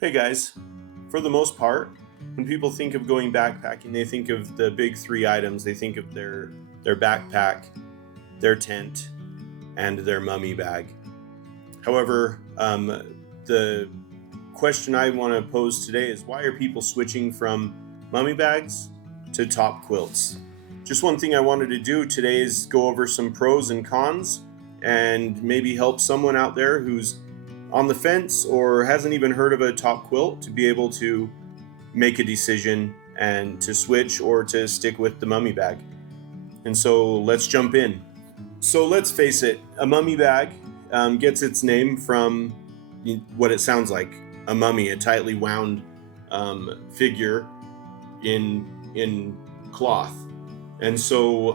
Hey guys, for the most part, when people think of going backpacking, they think of the big three items. They think of their backpack, their tent, and their mummy bag. However, the question I want to pose today is why are people switching from mummy bags to top quilts? Just one thing I wanted to do today is go over some pros and cons and maybe help someone out there who's on the fence or hasn't even heard of a top quilt to be able to make a decision and to switch or to stick with the mummy bag. And so let's jump in. So let's face it, a mummy bag gets its name from what it sounds like, a mummy, a tightly wound figure in cloth. And so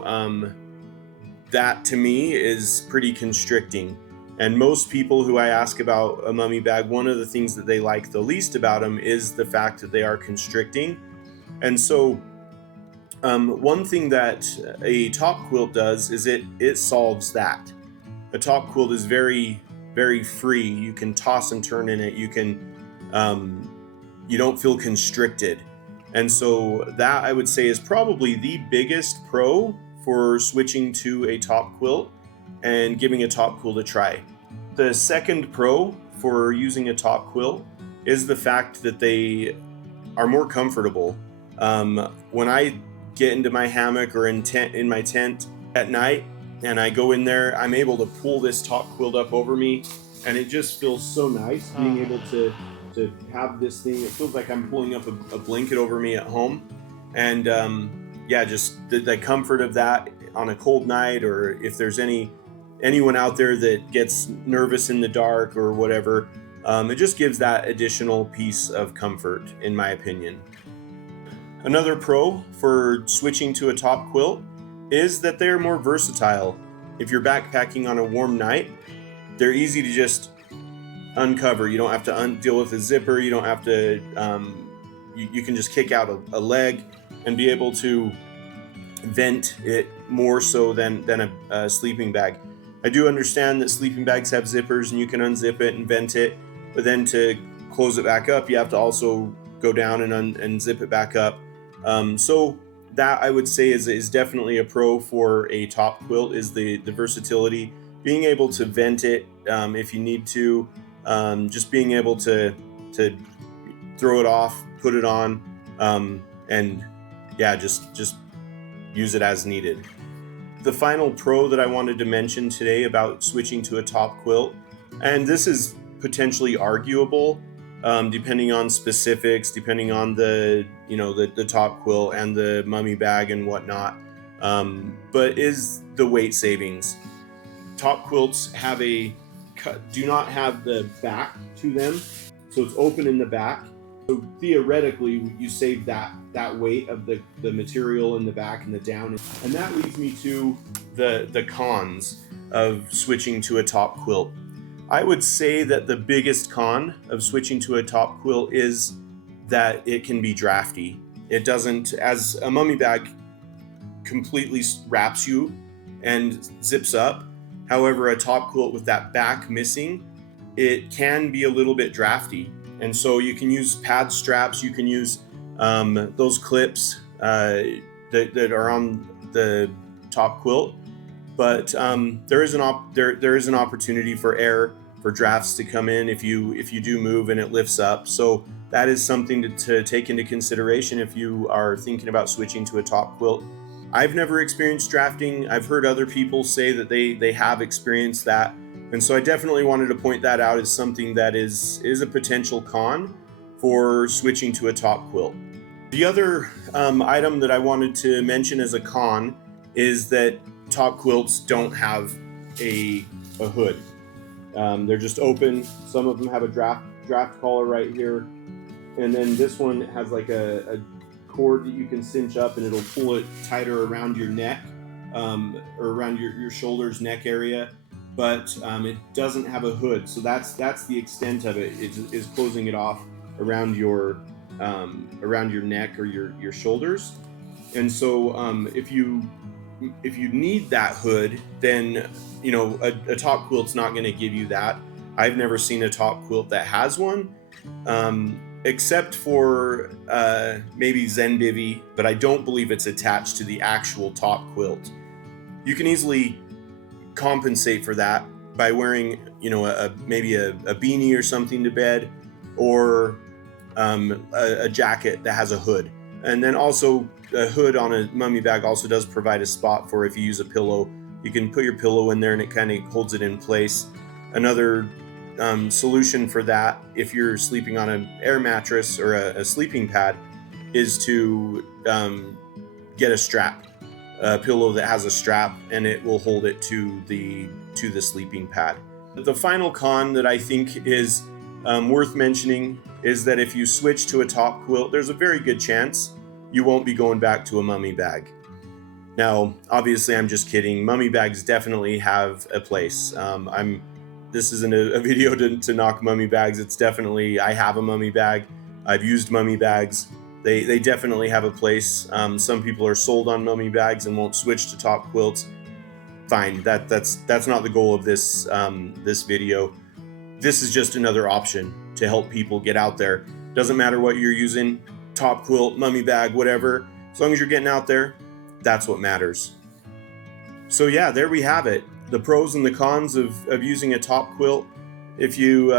that to me is pretty constricting. And most people who I ask about a mummy bag, one of the things that they like the least about them is the fact that they are constricting. And so one thing that a top quilt does is it solves that. A top quilt is very, very free. You can toss and turn in it. You don't feel constricted. And so that I would say is probably the biggest pro for switching to a top quilt and giving a top quilt a try. The second pro for using a top quilt is the fact that they are more comfortable. When I get into my hammock or in my tent at night and I go in there, I'm able to pull this top quilt up over me, and it just feels so nice being able to have this thing. It feels like I'm pulling up a blanket over me at home, and just the comfort of that on a cold night, or if there's anyone out there that gets nervous in the dark or whatever, it just gives that additional piece of comfort, in my opinion. Another pro for switching to a top quilt is that they're more versatile. If you're backpacking on a warm night, they're easy to just uncover. You don't have to deal with a zipper. You don't have to, you can just kick out a leg and be able to vent it more so than a sleeping bag. I do understand that sleeping bags have zippers and you can unzip it and vent it, but then to close it back up, you have to also go down and zip it back up. So that I would say is definitely a pro for a top quilt, is the versatility, being able to vent it if you need to, just being able to throw it off, put it on, and just use it as needed. The final pro that I wanted to mention today about switching to a top quilt, and this is potentially arguable depending on specifics, depending on the top quilt and the mummy bag and whatnot, but is the weight savings. Top quilts do not have the back to them, so it's open in the back. So theoretically, you save that weight of the material in the back and the down. And that leads me to the cons of switching to a top quilt. I would say that the biggest con of switching to a top quilt is that it can be drafty. It doesn't, as a mummy bag completely wraps you and zips up. However, a top quilt with that back missing, it can be a little bit drafty. And so you can use pad straps, you can use those clips that are on the top quilt, but there is an opportunity for air, for drafts to come in if you do move and it lifts up. So that is something to take into consideration if you are thinking about switching to a top quilt. I've never experienced drafting. I've heard other people say that they have experienced that. And so I definitely wanted to point that out as something that is a potential con for switching to a top quilt. The other item that I wanted to mention as a con is that top quilts don't have a hood. They're just open. Some of them have a draft collar right here. And then this one has like a cord that you can cinch up and it'll pull it tighter around your neck, or around your shoulders, neck area. But it doesn't have a hood, so that's the extent of it. It is closing it off around your neck or your shoulders. And so if you need that hood, then a top quilt's not going to give you that. I've never seen a top quilt that has one, except for maybe Zen Bivy, but I don't believe it's attached to the actual top quilt. You can easily compensate for that by wearing, you know, maybe a beanie or something to bed, or a jacket that has a hood. And then also a hood on a mummy bag also does provide a spot for if you use a pillow. You can put your pillow in there and it kind of holds it in place. Another solution for that, if you're sleeping on an air mattress or a sleeping pad, is to get a strap, a pillow that has a strap, and it will hold it to the sleeping pad. The final con that I think is worth mentioning is that if you switch to a top quilt, there's a very good chance you won't be going back to a mummy bag. Now, obviously, I'm just kidding. Mummy bags definitely have a place. This isn't a video to knock mummy bags. It's definitely, I have a mummy bag. I've used mummy bags. They definitely have a place. Some people are sold on mummy bags and won't switch to top quilts. Fine, that's not the goal of this video. This is just another option to help people get out there. Doesn't matter what you're using, top quilt, mummy bag, whatever. As long as you're getting out there, that's what matters. So yeah, there we have it. The pros and the cons of using a top quilt. If you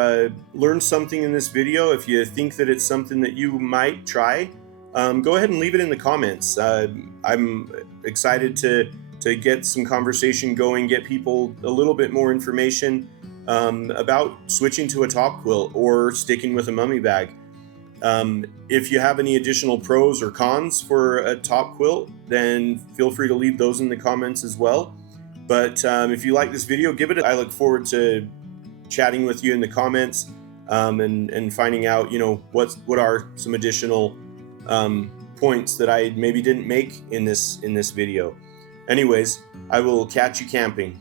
learned something in this video, if you think that it's something that you might try, go ahead and leave it in the comments. I'm excited to get some conversation going, get people a little bit more information about switching to a top quilt or sticking with a mummy bag. If you have any additional pros or cons for a top quilt, then feel free to leave those in the comments as well. But if you like this video, give it I look forward to chatting with you in the comments and finding out, you know, what are some additional points that I maybe didn't make in this video. Anyways, I will catch you camping.